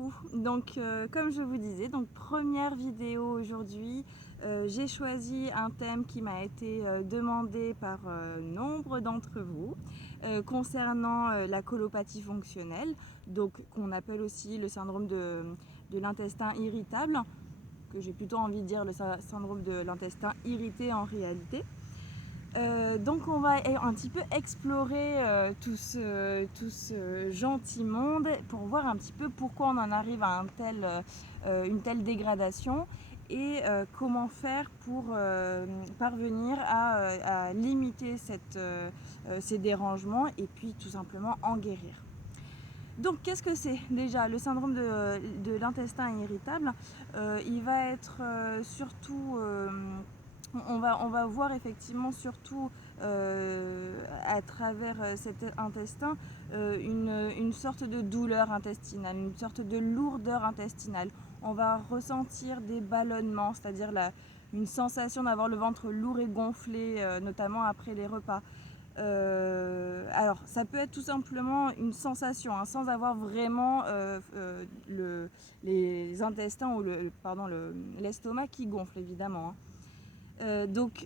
Coucou, donc comme je vous disais, donc première vidéo aujourd'hui, j'ai choisi un thème qui m'a été demandé par nombre d'entre vous concernant la colopathie fonctionnelle, donc qu'on appelle aussi le syndrome de l'intestin irritable, que j'ai plutôt envie de dire le syndrome de l'intestin irrité en réalité. Donc on va un petit peu explorer tout ce gentil monde pour voir un petit peu pourquoi on en arrive à une telle dégradation et comment faire pour parvenir à limiter ces dérangements et puis tout simplement en guérir. Donc qu'est-ce que c'est déjà le syndrome de l'intestin irritable? Il va être surtout on va voir effectivement surtout à travers cet intestin une sorte de douleur intestinale, une sorte de lourdeur intestinale. On va ressentir des ballonnements, c'est-à-dire une sensation d'avoir le ventre lourd et gonflé, notamment après les repas. Alors, ça peut être tout simplement une sensation, hein, sans avoir vraiment les intestins ou l'estomac qui gonfle, évidemment. Hein. Donc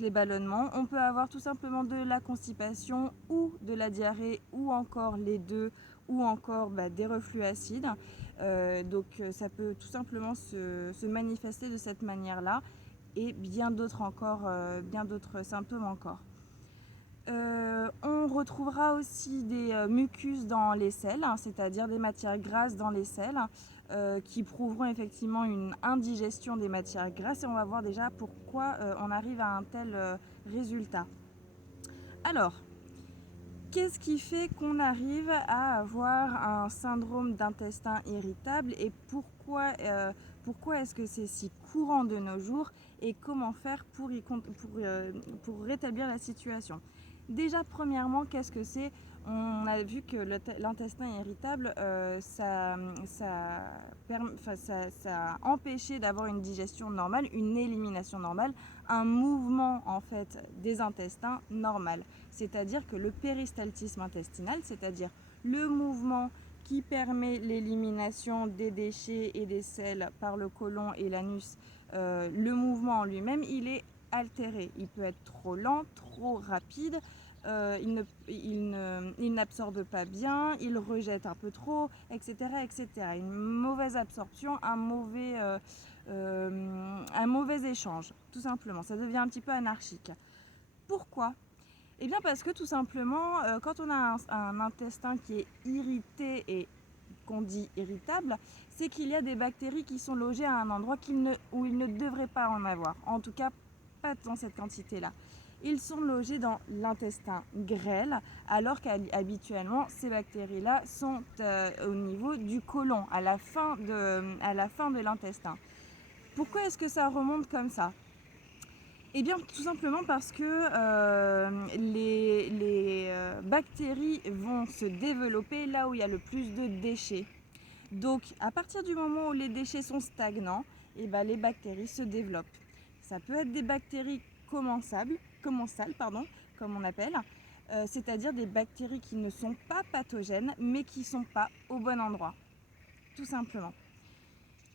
les ballonnements, on peut avoir tout simplement de la constipation ou de la diarrhée ou encore les deux ou encore des reflux acides. Ça peut tout simplement se manifester de cette manière-là et bien d'autres bien d'autres symptômes encore. On retrouvera aussi des mucus dans les selles, hein, c'est-à-dire des matières grasses dans les selles qui prouveront effectivement une indigestion des matières grasses et on va voir déjà pourquoi on arrive à un tel résultat. Alors, qu'est-ce qui fait qu'on arrive à avoir un syndrome d'intestin irritable et pourquoi est-ce que c'est si courant de nos jours et comment faire pour rétablir la situation? Déjà, premièrement, qu'est-ce que c'est? On a vu que l'intestin irritable, ça empêchait d'avoir une digestion normale, une élimination normale, un mouvement en fait des intestins normal. C'est-à-dire que le péristaltisme intestinal, c'est-à-dire le mouvement qui permet l'élimination des déchets et des selles par le côlon et l'anus, le mouvement en lui-même, il est altéré. Il peut être trop lent, trop rapide, il n'absorbe pas bien, il rejette un peu trop, etc. etc. Une mauvaise absorption, un mauvais échange, tout simplement. Ça devient un petit peu anarchique. Pourquoi? Eh bien parce que tout simplement, quand on a un intestin qui est irrité et qu'on dit irritable, c'est qu'il y a des bactéries qui sont logées à un endroit où il ne devrait pas en avoir. En tout cas, pas dans cette quantité-là. Ils sont logés dans l'intestin grêle, alors qu'habituellement, ces bactéries-là sont au niveau du côlon, à la fin de l'intestin. Pourquoi est-ce que ça remonte comme ça? Eh bien, tout simplement parce que les bactéries vont se développer là où il y a le plus de déchets. Donc, à partir du moment où les déchets sont stagnants, les bactéries se développent. Ça peut être des bactéries commensales, comme on appelle, c'est-à-dire des bactéries qui ne sont pas pathogènes, mais qui ne sont pas au bon endroit, tout simplement.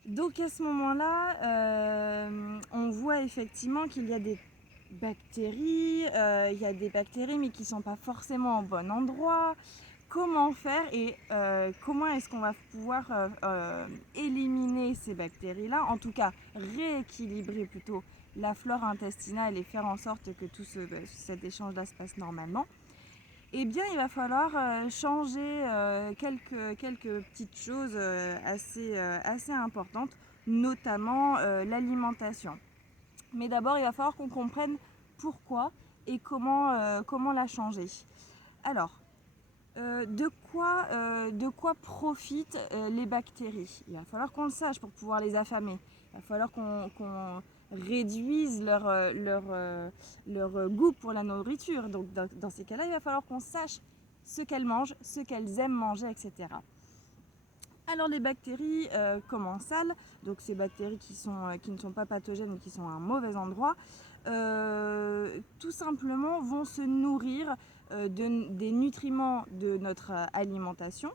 Donc à ce moment-là, on voit effectivement qu'il y a des bactéries, mais qui ne sont pas forcément au bon endroit. Comment faire et comment est-ce qu'on va pouvoir éliminer ces bactéries-là, en tout cas rééquilibrer plutôt la flore intestinale et faire en sorte que cet échange-là se passe normalement? Eh bien, il va falloir changer quelques petites choses assez importantes, notamment l'alimentation. Mais d'abord, il va falloir qu'on comprenne pourquoi et comment la changer. Alors, de quoi profitent les bactéries? Il va falloir qu'on le sache pour pouvoir les affamer. Il va falloir qu'on réduise leur goût pour la nourriture. Donc dans ces cas-là, il va falloir qu'on sache ce qu'elles mangent, ce qu'elles aiment manger, etc. Alors les bactéries commensales, donc ces bactéries qui ne sont pas pathogènes ou qui sont à un mauvais endroit, tout simplement vont se nourrir des nutriments de notre alimentation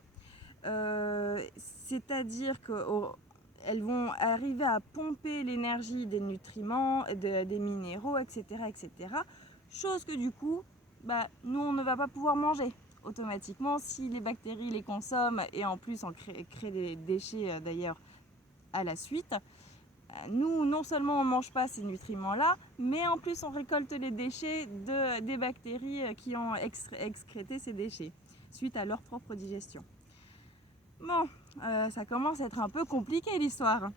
C'est-à-dire qu'elles vont arriver à pomper l'énergie des nutriments, des minéraux, etc., etc. Chose que du coup, nous, on ne va pas pouvoir manger automatiquement si les bactéries les consomment et en plus on crée des déchets d'ailleurs à la suite. Nous, non seulement on ne mange pas ces nutriments-là, mais en plus on récolte les déchets des bactéries qui ont excrété ces déchets suite à leur propre digestion. Bon, ça commence à être un peu compliqué l'histoire.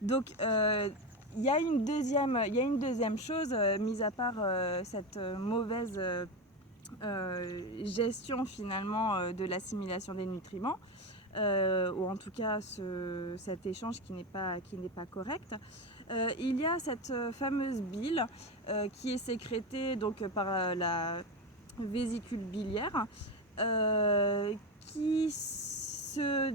Donc, il y a une deuxième chose, mis à part cette mauvaise gestion finalement de l'assimilation des nutriments, ou en tout cas cet échange qui n'est pas correct. Il y a cette fameuse bile qui est sécrétée donc, par la vésicule biliaire qui se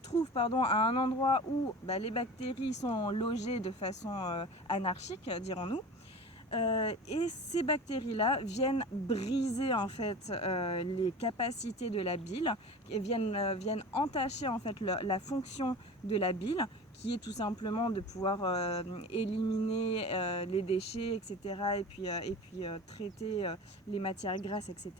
trouve à un endroit où les bactéries sont logées de façon anarchique, dirons-nous. Et ces bactéries-là viennent briser en fait les capacités de la bile, et viennent entacher en fait la fonction de la bile, qui est tout simplement de pouvoir éliminer les déchets, etc. et puis traiter les matières grasses, etc.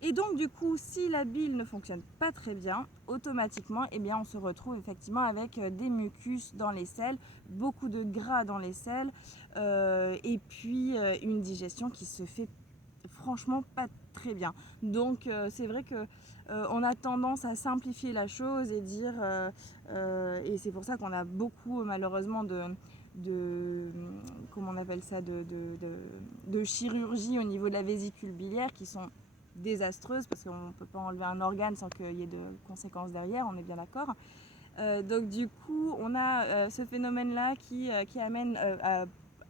Et donc du coup, si la bile ne fonctionne pas très bien, automatiquement, on se retrouve effectivement avec des mucus dans les selles, beaucoup de gras dans les selles, et puis une digestion qui se fait franchement pas très bien. Donc c'est vrai que on a tendance à simplifier la chose et dire, et c'est pour ça qu'on a beaucoup malheureusement comment on appelle ça, de chirurgie au niveau de la vésicule biliaire qui sont désastreuses parce qu'on ne peut pas enlever un organe sans qu'il y ait de conséquences derrière, on est bien d'accord. Donc du coup, on a ce phénomène-là qui amène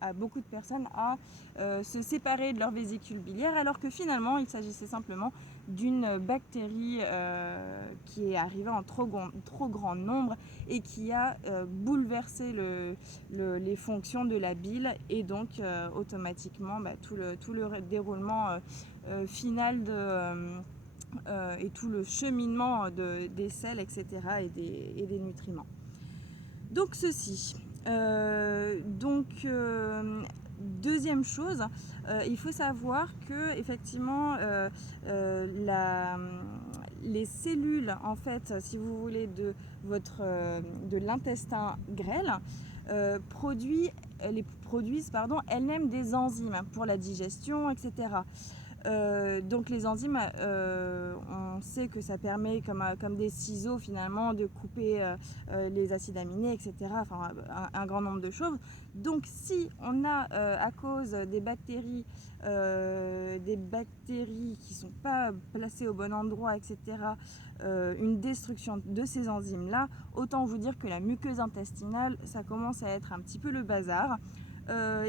à beaucoup de personnes à se séparer de leur vésicule biliaire, alors que finalement, il s'agissait simplement d'une bactérie qui est arrivée en trop grand nombre et qui a bouleversé les fonctions de la bile et donc automatiquement tout le déroulement final et tout le cheminement des sels, etc. et des nutriments. Donc ceci. Deuxième chose, il faut savoir que effectivement les cellules, en fait, si vous voulez, de l'intestin grêle produisent elles-mêmes des enzymes pour la digestion, etc. Donc les enzymes, on sait que ça permet comme des ciseaux finalement de couper les acides aminés, etc. Enfin un grand nombre de choses. Donc si on a à cause des bactéries qui sont pas placées au bon endroit, etc. Une destruction de ces enzymes-là, autant vous dire que la muqueuse intestinale, ça commence à être un petit peu le bazar.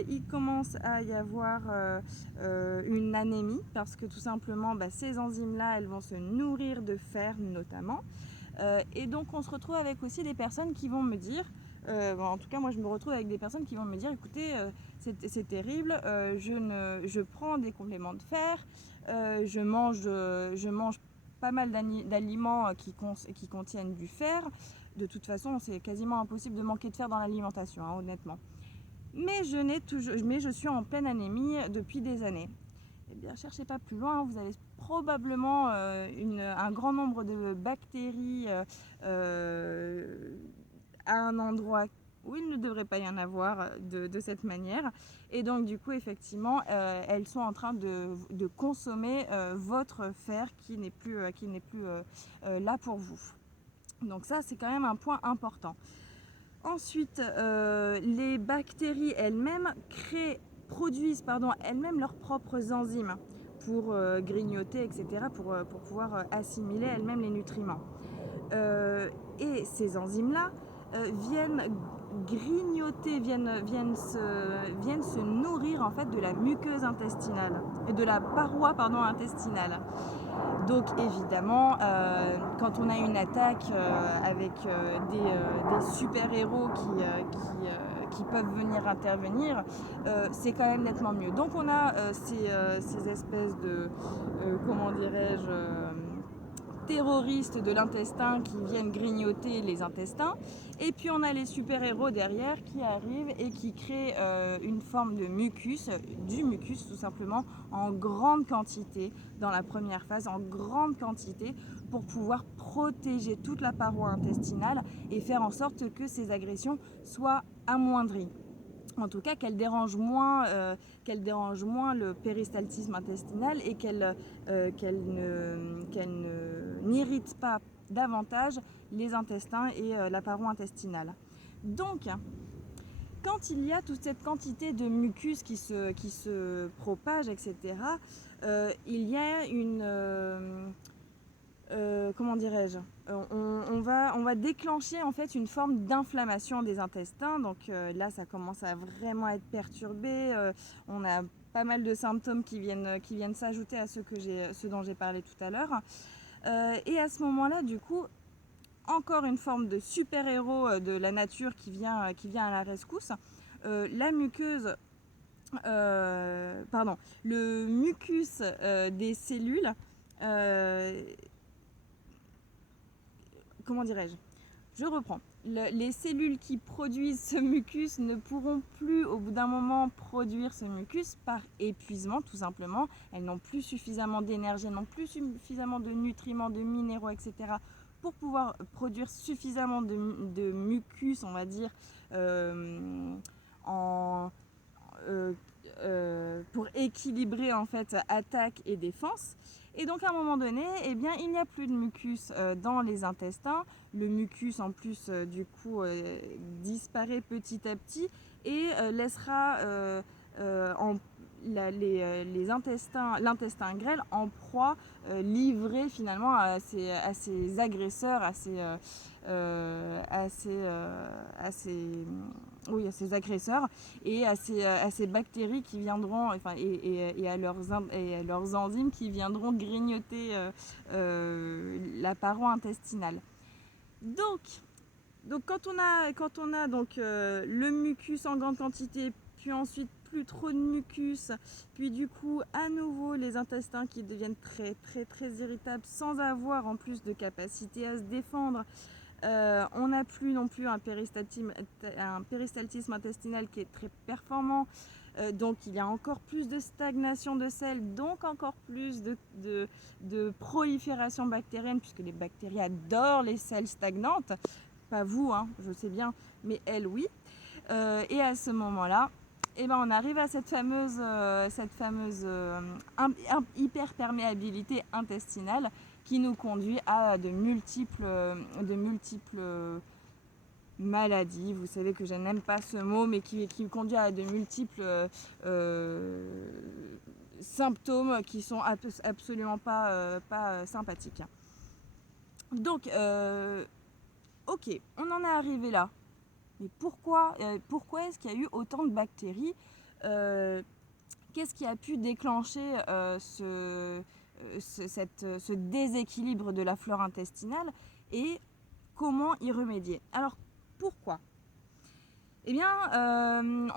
Il commence à y avoir une anémie parce que tout simplement ces enzymes-là, elles vont se nourrir de fer notamment. Et donc on se retrouve avec aussi des personnes qui vont me dire, en tout cas moi je me retrouve avec des personnes qui vont me dire, écoutez, c'est terrible, je prends des compléments de fer, je mange pas mal d'aliments qui contiennent du fer. De toute façon, c'est quasiment impossible de manquer de fer dans l'alimentation, honnêtement. Mais je suis en pleine anémie depuis des années. Eh bien, cherchez pas plus loin, vous avez probablement un grand nombre de bactéries à un endroit où il ne devrait pas y en avoir de cette manière. Et donc, du coup, effectivement, elles sont en train de consommer votre fer qui n'est plus là pour vous. Donc ça, c'est quand même un point important. Ensuite, les bactéries elles-mêmes produisent elles-mêmes leurs propres enzymes pour grignoter, etc., pour pouvoir assimiler elles-mêmes les nutriments. Et ces enzymes-là viennent grignoter, viennent se nourrir en fait de la muqueuse intestinale et de la paroi intestinale. Donc évidemment, quand on a une attaque avec des super-héros qui peuvent venir intervenir, c'est quand même nettement mieux. Donc on a ces espèces de, comment dirais-je, terroristes de l'intestin qui viennent grignoter les intestins. Et puis on a les super-héros derrière qui arrivent et qui créent une forme de mucus, du mucus tout simplement, en grande quantité dans la première phase, en grande quantité, pour pouvoir protéger toute la paroi intestinale et faire en sorte que ces agressions soient amoindries. En tout cas, qu'elle dérange moins le péristaltisme intestinal et qu'elle n'irrite pas davantage les intestins et la paroi intestinale. Donc, quand il y a toute cette quantité de mucus qui se propage, etc., il y a une... comment dirais-je, on va déclencher en fait une forme d'inflammation des intestins. Donc là, ça commence à vraiment être perturbé. On a pas mal de symptômes qui viennent s'ajouter à ceux dont j'ai parlé tout à l'heure. Et à ce moment-là, du coup, encore une forme de super-héros de la nature qui vient à la rescousse. La muqueuse, le mucus des cellules, comment dirais-je ? Je reprends. Les cellules qui produisent ce mucus ne pourront plus au bout d'un moment produire ce mucus par épuisement tout simplement. Elles n'ont plus suffisamment d'énergie, elles n'ont plus suffisamment de nutriments, de minéraux, etc. pour pouvoir produire suffisamment de mucus, on va dire, pour équilibrer en fait attaque et défense. Et donc à un moment donné, eh bien, il n'y a plus de mucus dans les intestins. Le mucus en plus du coup disparaît petit à petit et laissera l'intestin grêle en proie, livré finalement à ces agresseurs, à ces agresseurs et à ces bactéries qui viendront, enfin, et à leurs enzymes qui viendront grignoter la paroi intestinale. Donc quand on a donc le mucus en grande quantité, puis ensuite plus trop de mucus, puis du coup à nouveau les intestins qui deviennent très très très irritables sans avoir en plus de capacité à se défendre. On n'a plus non plus un péristaltisme intestinal qui est très performant. Donc il y a encore plus de stagnation de sel, donc encore plus de prolifération bactérienne, puisque les bactéries adorent les selles stagnantes. Pas vous, hein, je sais bien, mais elles, oui. Et à ce moment-là, eh ben, on arrive à cette fameuse hyperperméabilité intestinale qui nous conduit à de multiples maladies. Vous savez que je n'aime pas ce mot, mais qui conduit à de multiples symptômes qui sont absolument pas sympathiques. Donc, ok, on en est arrivé là. Mais pourquoi est-ce qu'il y a eu autant de bactéries ? Qu'est-ce qui a pu déclencher ce déséquilibre de la flore intestinale et comment y remédier ? Alors, pourquoi ? Eh bien,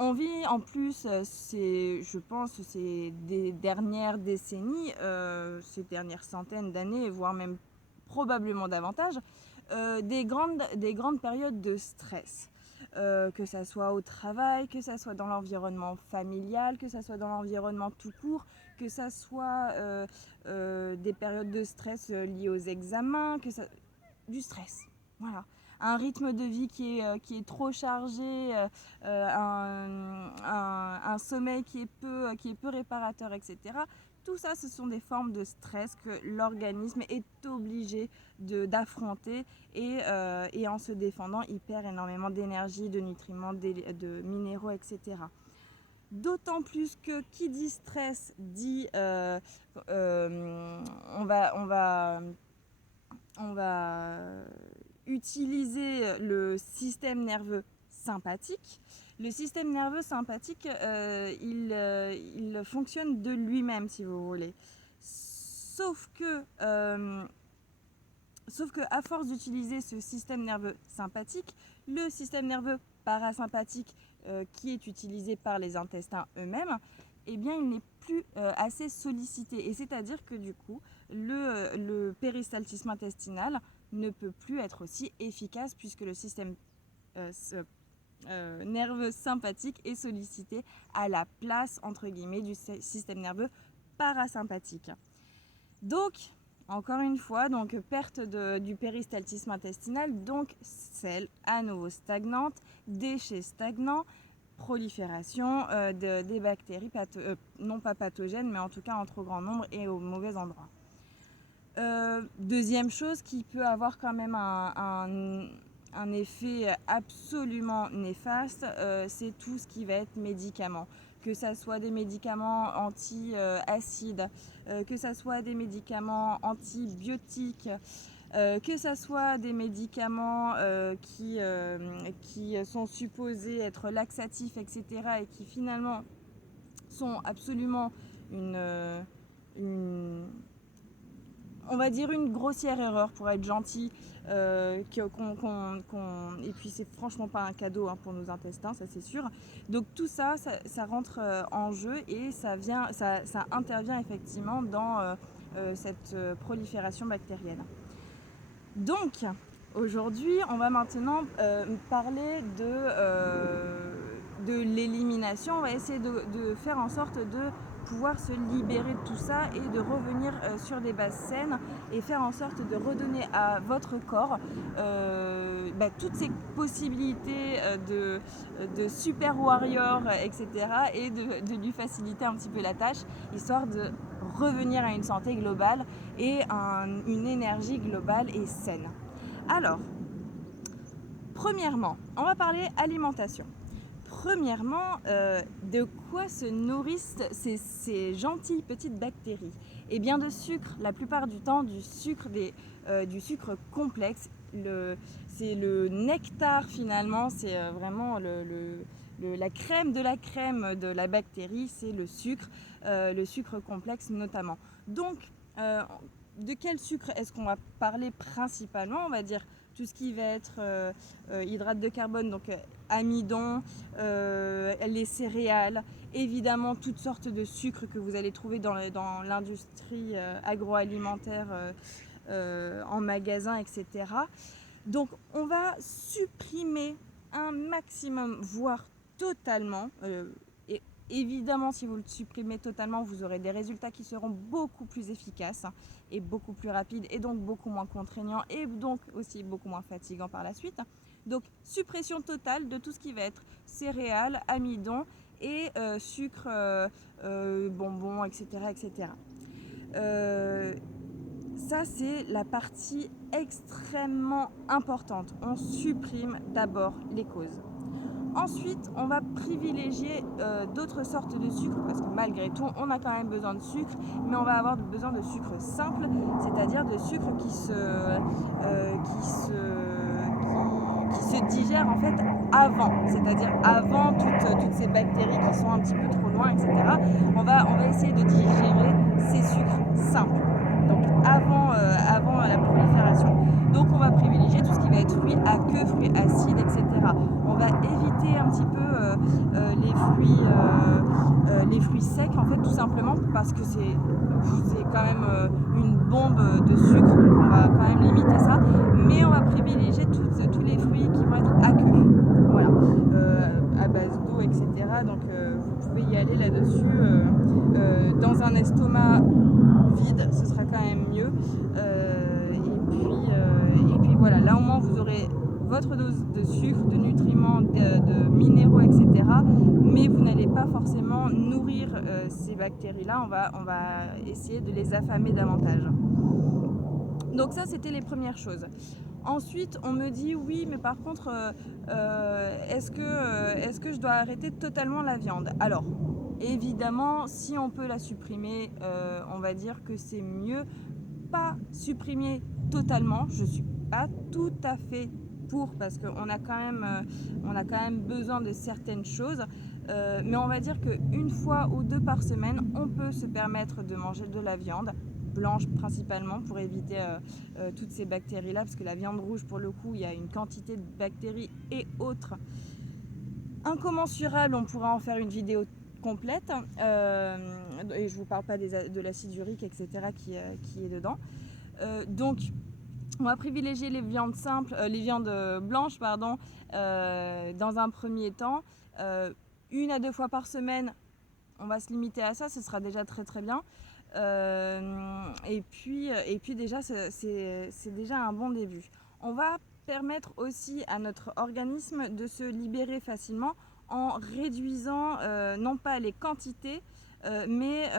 on vit en plus, je pense, ces dernières décennies, ces dernières centaines d'années, voire même probablement davantage, des grandes périodes de stress. Que ça soit au travail, que ça soit dans l'environnement familial, que ça soit dans l'environnement tout court, que ça soit des périodes de stress liées aux examens, du stress, voilà. Un rythme de vie qui est trop chargé, un sommeil qui est peu réparateur, etc. Tout ça, ce sont des formes de stress que l'organisme est obligé d'affronter et en se défendant, il perd énormément d'énergie, de nutriments, de minéraux, etc. D'autant plus que qui dit stress dit on va utiliser le système nerveux sympathique. Le système nerveux sympathique, il fonctionne de lui-même, si vous voulez. Sauf que à force d'utiliser ce système nerveux sympathique, le système nerveux parasympathique qui est utilisé par les intestins eux-mêmes eh bien il n'est plus assez sollicité. Et c'est-à-dire que du coup, le péristaltisme intestinal ne peut plus être aussi efficace puisque le système nerveux sympathique est sollicité à la place, entre guillemets, du système nerveux parasympathique. Donc, encore une fois, donc perte du péristaltisme intestinal, donc selle à nouveau stagnante, déchets stagnants, prolifération des bactéries, non pas pathogènes, mais en tout cas en trop grand nombre et au mauvais endroit. Deuxième chose qui peut avoir quand même un effet absolument néfaste, c'est tout ce qui va être médicaments. Que ça soit des médicaments anti-acides, que ça soit des médicaments antibiotiques, que ça soit des médicaments qui sont supposés être laxatifs, etc. et qui finalement sont absolument on va dire une grossière erreur pour être gentil, et puis c'est franchement pas un cadeau pour nos intestins, ça c'est sûr. Donc tout ça, ça rentre en jeu et ça intervient effectivement dans cette prolifération bactérienne. Donc aujourd'hui, on va maintenant parler de l'élimination. On va essayer de faire en sorte de pouvoir se libérer de tout ça et de revenir sur des bases saines et faire en sorte de redonner à votre corps toutes ces possibilités de super warrior, etc. et de lui faciliter un petit peu la tâche, histoire de revenir à une santé globale et une énergie globale et saine. Alors, premièrement, on va parler alimentation. Premièrement, de quoi se nourrissent ces gentilles petites bactéries? Eh bien de sucre, la plupart du temps du sucre complexe. C'est le nectar finalement, c'est vraiment la crème de la bactérie, c'est le sucre complexe notamment. Donc, de quel sucre est-ce qu'on va parler principalement? On va dire tout ce qui va être hydrate de carbone, donc amidon, les céréales, évidemment toutes sortes de sucres que vous allez trouver dans l'industrie agroalimentaire, en magasin, etc. Donc on va supprimer un maximum, voire totalement. Et évidemment, si vous le supprimez totalement, vous aurez des résultats qui seront beaucoup plus efficaces et beaucoup plus rapides et donc beaucoup moins contraignants et donc aussi beaucoup moins fatigants par la suite. Donc suppression totale de tout ce qui va être céréales, amidon et sucre, bonbons, etc. etc. Ça, c'est la partie extrêmement importante. On supprime d'abord les causes. Ensuite, on va privilégier d'autres sortes de sucre parce que malgré tout, on a quand même besoin de sucre, mais on va avoir besoin de sucre simple, c'est-à-dire de sucre qui se digère en fait avant, c'est-à-dire avant toutes ces bactéries qui sont un petit peu trop loin, etc. On va essayer de digérer ces sucres simples, donc avant la prolifération. Donc on va privilégier tout ce qui va être fruits aqueux, fruits acides, etc. On va éviter un petit peu les fruits secs en fait, tout simplement parce que c'est quand même une bombe de sucre, donc on va quand même limiter ça, mais on va privilégier tous les fruits qui vont être aqueux, voilà, à base d'eau, etc. Donc vous pouvez y aller là-dessus, dans un estomac vide, ce sera quand même mieux, et puis voilà, là au moins vous aurez votre dose de sucre, de nutriments, de minéraux, etc. Mais vous n'allez pas forcément nourrir ces bactéries-là, on va essayer de les affamer davantage. Donc ça, c'était les premières choses. Ensuite, on me dit oui, mais par contre, est-ce que je dois arrêter totalement la viande? Alors, évidemment, si on peut la supprimer, on va dire que c'est mieux. Pas supprimer totalement, je suis pas tout à fait pour parce qu'on a quand même besoin de certaines choses, mais on va dire qu'une fois ou deux par semaine, on peut se permettre de manger de la viande blanche principalement pour éviter toutes ces bactéries là, parce que la viande rouge pour le coup il y a une quantité de bactéries et autres incommensurables. On pourra en faire une vidéo complète, et je ne vous parle pas de l'acide urique, etc. qui est dedans. Donc on va privilégier les viandes simples, les viandes blanches, pardon, dans un premier temps. 1 à 2 fois par semaine, on va se limiter à ça, ce sera déjà très très bien. Et puis déjà, c'est déjà un bon début. On va permettre aussi à notre organisme de se libérer facilement en réduisant non pas les quantités, mais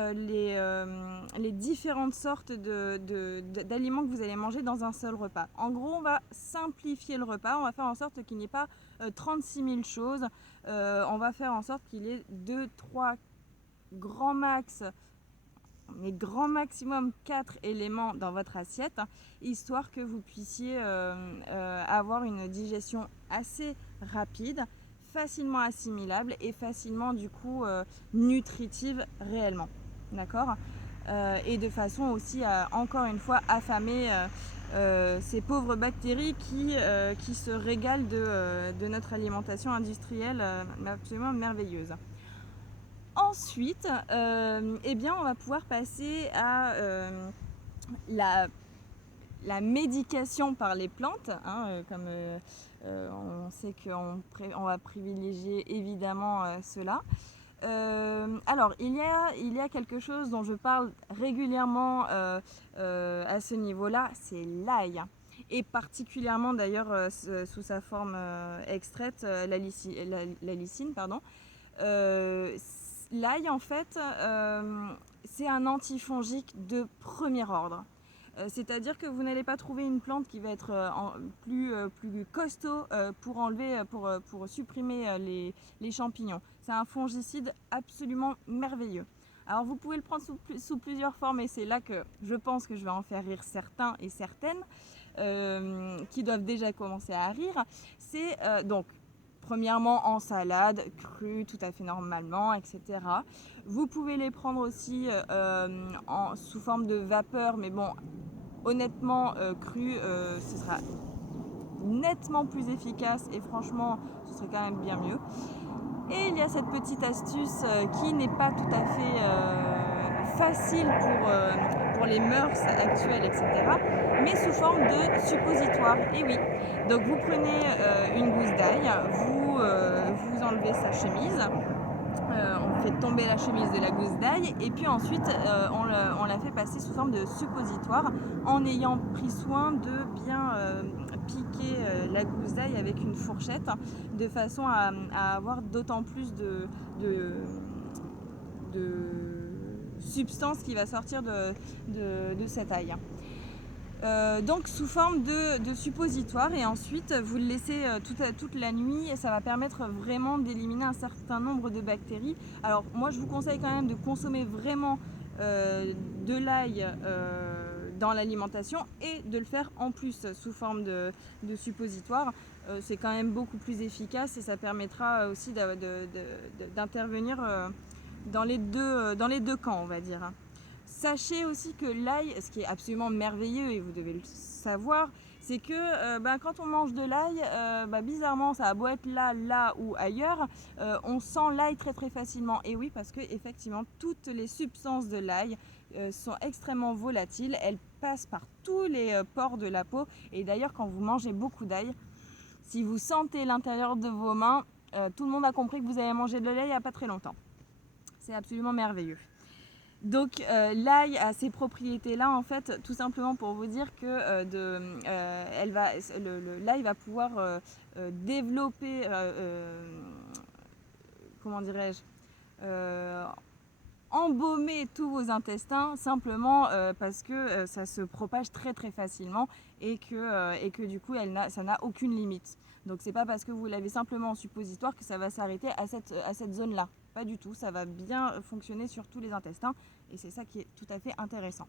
les différentes sortes d'aliments que vous allez manger dans un seul repas. En gros, on va simplifier le repas, on va faire en sorte qu'il n'y ait pas 36 000 choses, on va faire en sorte qu'il y ait 2-3 grands max, mais grand maximum 4 éléments dans votre assiette, histoire que vous puissiez avoir une digestion assez rapide, facilement assimilable et facilement du coup nutritive réellement, d'accord, et de façon aussi à encore une fois affamer ces pauvres bactéries qui se régalent de notre alimentation industrielle absolument merveilleuse. Ensuite, eh bien, on va pouvoir passer à la médication par les plantes, hein, comme on sait qu'on va privilégier évidemment cela. Alors, il y a quelque chose dont je parle régulièrement à ce niveau-là, c'est l'ail. Et particulièrement d'ailleurs sous sa forme extraite, la lysine, pardon. L'ail, en fait, c'est un antifongique de premier ordre. C'est-à-dire que vous n'allez pas trouver une plante qui va être plus costaud pour supprimer les champignons. C'est un fongicide absolument merveilleux. Alors vous pouvez le prendre sous plusieurs formes, et c'est là que je pense que je vais en faire rire certains et certaines qui doivent déjà commencer à rire. C'est donc premièrement en salade, crue, tout à fait normalement, etc. Vous pouvez les prendre aussi sous forme de vapeur, mais bon, honnêtement, cru, ce sera nettement plus efficace et franchement, ce serait quand même bien mieux. Et il y a cette petite astuce qui n'est pas tout à fait facile pour les mœurs actuelles, etc. mais sous forme de suppositoire. Et oui, donc vous prenez une gousse d'ail, vous enlevez sa chemise, on fait tomber la chemise de la gousse d'ail et puis ensuite on la fait passer sous forme de suppositoire en ayant pris soin de bien piquer la gousse d'ail avec une fourchette de façon à avoir d'autant plus de substance qui va sortir de cet ail. Donc sous forme de suppositoire, et ensuite vous le laissez toute la nuit et ça va permettre vraiment d'éliminer un certain nombre de bactéries. Alors moi je vous conseille quand même de consommer vraiment de l'ail dans l'alimentation et de le faire en plus sous forme de suppositoire. C'est quand même beaucoup plus efficace et ça permettra aussi d'intervenir dans les deux camps, on va dire. Sachez aussi que l'ail, ce qui est absolument merveilleux et vous devez le savoir, c'est que quand on mange de l'ail, bizarrement, ça a beau être là ou ailleurs, on sent l'ail très très facilement. Et oui, parce que effectivement, toutes les substances de l'ail sont extrêmement volatiles, elles passent par tous les pores de la peau. Et d'ailleurs, quand vous mangez beaucoup d'ail, si vous sentez l'intérieur de vos mains, tout le monde a compris que vous avez mangé de l'ail il n'y a pas très longtemps. C'est absolument merveilleux. Donc l'ail a ces propriétés-là, en fait, tout simplement pour vous dire que l'ail va pouvoir développer, comment dirais-je, embaumer tous vos intestins simplement parce que ça se propage très très facilement et que du coup ça n'a aucune limite. Donc c'est pas parce que vous l'avez simplement en suppositoire que ça va s'arrêter à cette zone-là. Pas du tout, ça va bien fonctionner sur tous les intestins et c'est ça qui est tout à fait intéressant.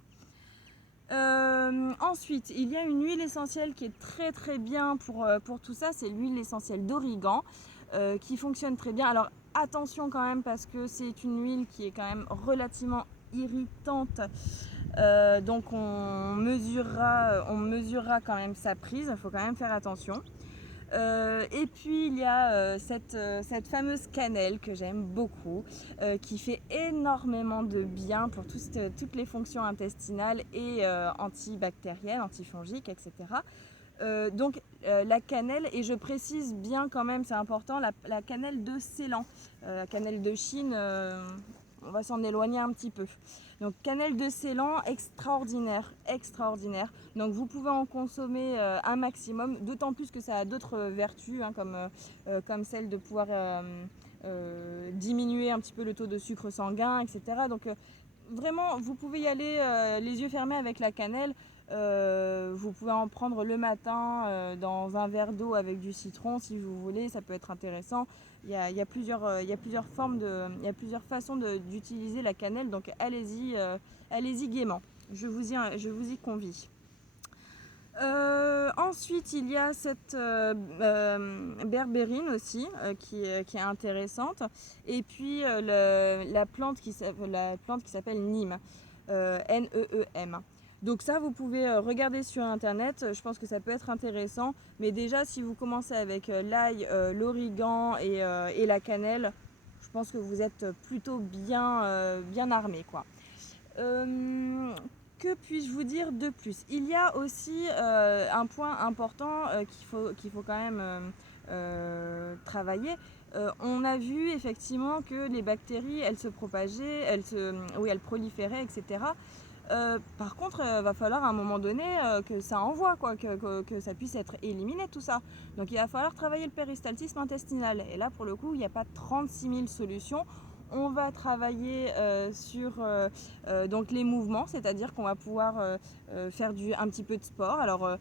Ensuite, il y a une huile essentielle qui est très très bien pour tout ça, c'est l'huile essentielle d'origan qui fonctionne très bien. Alors attention quand même parce que c'est une huile qui est quand même relativement irritante, donc on mesurera quand même sa prise, il faut quand même faire attention. Et puis il y a cette fameuse cannelle que j'aime beaucoup, qui fait énormément de bien pour toutes les fonctions intestinales et antibactériennes, antifongiques, etc. La cannelle, et je précise bien quand même, c'est important, la cannelle de Ceylan. La cannelle de Chine, on va s'en éloigner un petit peu. Donc cannelle de Ceylan, extraordinaire, extraordinaire. Donc vous pouvez en consommer un maximum, d'autant plus que ça a d'autres vertus, hein, comme celle de pouvoir diminuer un petit peu le taux de sucre sanguin, etc. Donc vraiment, vous pouvez y aller les yeux fermés avec la cannelle. Vous pouvez en prendre le matin dans un verre d'eau avec du citron si vous voulez, ça peut être intéressant. Il y a plusieurs façons d'utiliser la cannelle, donc allez-y gaiement. Je vous y convie. Ensuite, il y a cette berbérine aussi qui est intéressante. Et puis la plante qui s'appelle Neem, Neem. Donc ça, vous pouvez regarder sur internet, je pense que ça peut être intéressant. Mais déjà, si vous commencez avec l'ail, l'origan et la cannelle, je pense que vous êtes plutôt bien armé, quoi. Que puis-je vous dire de plus? Il y a aussi un point important qu'il faut quand même travailler. On a vu effectivement que les bactéries, elles se propageaient, elles proliféraient, etc. Par contre, va falloir à un moment donné que ça envoie, quoi, que ça puisse être éliminé, tout ça. Donc il va falloir travailler le péristaltisme intestinal. Et là, pour le coup, il n'y a pas 36 000 solutions. On va travailler sur donc les mouvements, c'est-à-dire qu'on va pouvoir faire un petit peu de sport. Alors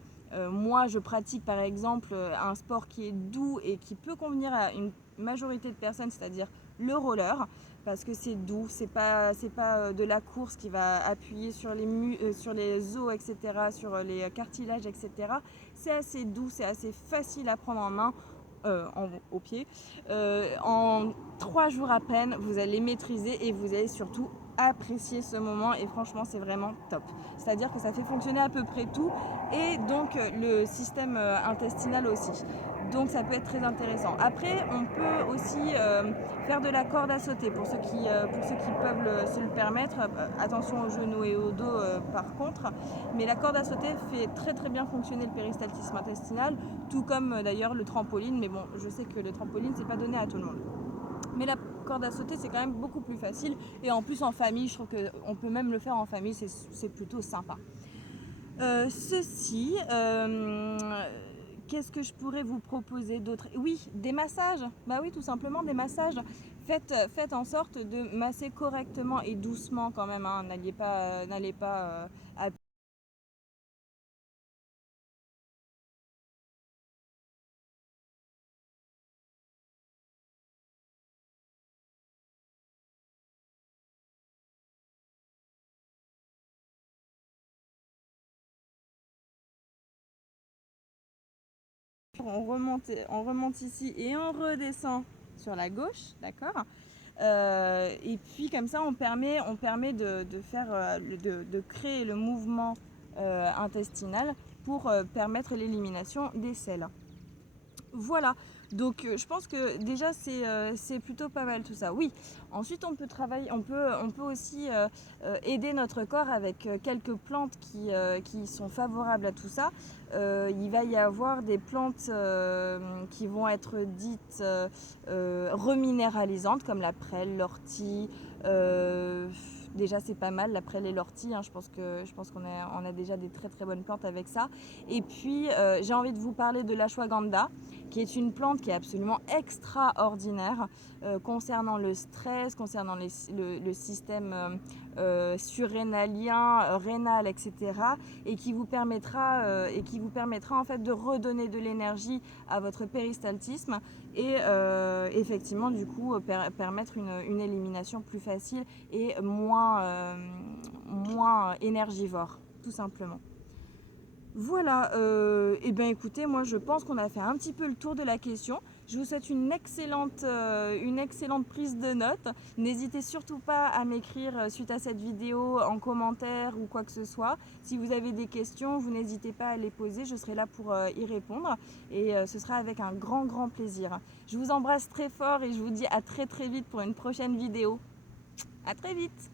moi, je pratique par exemple un sport qui est doux et qui peut convenir à une majorité de personnes, c'est-à-dire le roller, parce que c'est doux, c'est pas de la course qui va appuyer sur les os, etc., sur les cartilages, etc. C'est assez doux, c'est assez facile à prendre en main. Au pied. En 3 jours à peine, vous allez maîtriser et vous allez surtout apprécier ce moment, et franchement c'est vraiment top. C'est-à-dire que ça fait fonctionner à peu près tout, et donc le système intestinal aussi. Donc ça peut être très intéressant. Après, on peut aussi faire de la corde à sauter pour ceux qui peuvent se le permettre. Attention aux genoux et au dos par contre. Mais la corde à sauter fait très très bien fonctionner le péristaltisme intestinal, tout comme d'ailleurs le trampoline. Mais bon, je sais que le trampoline, c'est pas donné à tout le monde. Mais la corde à sauter, c'est quand même beaucoup plus facile. Et en plus, en famille, je trouve qu'on peut même le faire en famille, c'est plutôt sympa. Qu'est-ce que je pourrais vous proposer d'autre? Oui, des massages. Bah oui, tout simplement des massages. Faites en sorte de masser correctement et doucement quand même, hein. N'allez pas à on remonte ici et on redescend sur la gauche, d'accord. Et puis comme ça, on permet de créer le mouvement intestinal pour permettre l'élimination des selles. Voilà, donc je pense que déjà c'est plutôt pas mal tout ça. Oui, ensuite on peut aussi aider notre corps avec quelques plantes qui sont favorables à tout ça. Il va y avoir des plantes qui vont être dites reminéralisantes, comme la prêle, l'ortie. Déjà c'est pas mal la prêle et l'ortie, hein. Je pense qu'on a déjà des très très bonnes plantes avec ça. Et puis j'ai envie de vous parler de l'ashwagandha, qui est une plante qui est absolument extraordinaire concernant le stress, concernant le système surrénalien, rénal, etc. Et qui vous permettra en fait de redonner de l'énergie à votre péristaltisme et effectivement du coup permettre une élimination plus facile et moins énergivore, tout simplement. Voilà, et bien écoutez, moi je pense qu'on a fait un petit peu le tour de la question. Je vous souhaite une excellente prise de notes. N'hésitez surtout pas à m'écrire suite à cette vidéo en commentaire ou quoi que ce soit. Si vous avez des questions, vous n'hésitez pas à les poser, je serai là pour y répondre et ce sera avec un grand plaisir. Je vous embrasse très fort et je vous dis à très vite pour une prochaine vidéo. À très vite!